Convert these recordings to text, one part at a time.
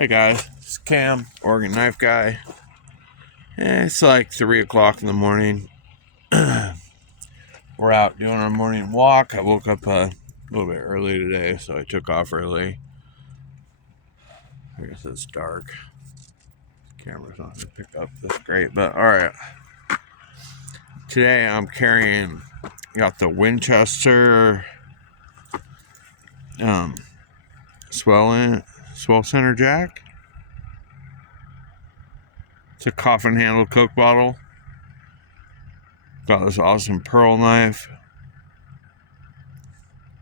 Hey guys, it's Cam, Oregon Knife Guy. It's like 3 o'clock in the morning. We're out doing our morning walk. I woke up a little bit early today, so I took off early. I guess it's dark. Camera's not going to pick up this great, but alright. Today I'm carrying, got the Winchester swell center jack. It's a coffin handle Coke bottle. Got this awesome pearl knife.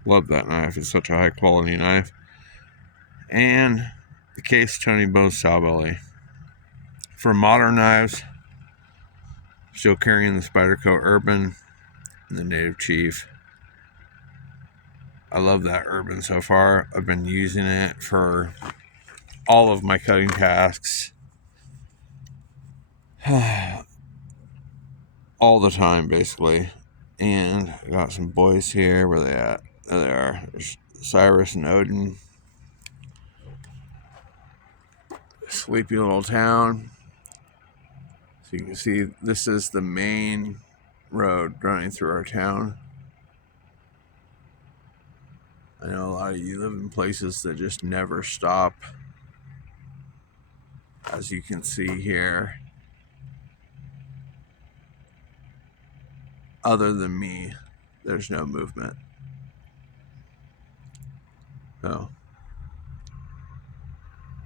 Love that knife. It's such a high quality knife. And the Case Tony Bose saw belly. For modern knives, still carrying the Spyderco Urban and the Native Chief. I love that Urban so far. I've been using it for all of my cutting tasks. All the time, basically. And I got some boys here. Where they at? There they are. There's Cyrus and Odin. Sleepy little town. So you can see this is the main road running through our town. I know a lot of you live in places that just never stop. As you can see here, other than me, there's no movement. So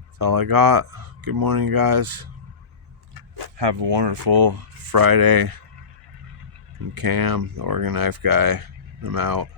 that's all I got. Good morning, guys. Have a wonderful Friday. I'm Cam, the Oregon Knife Guy. I'm out.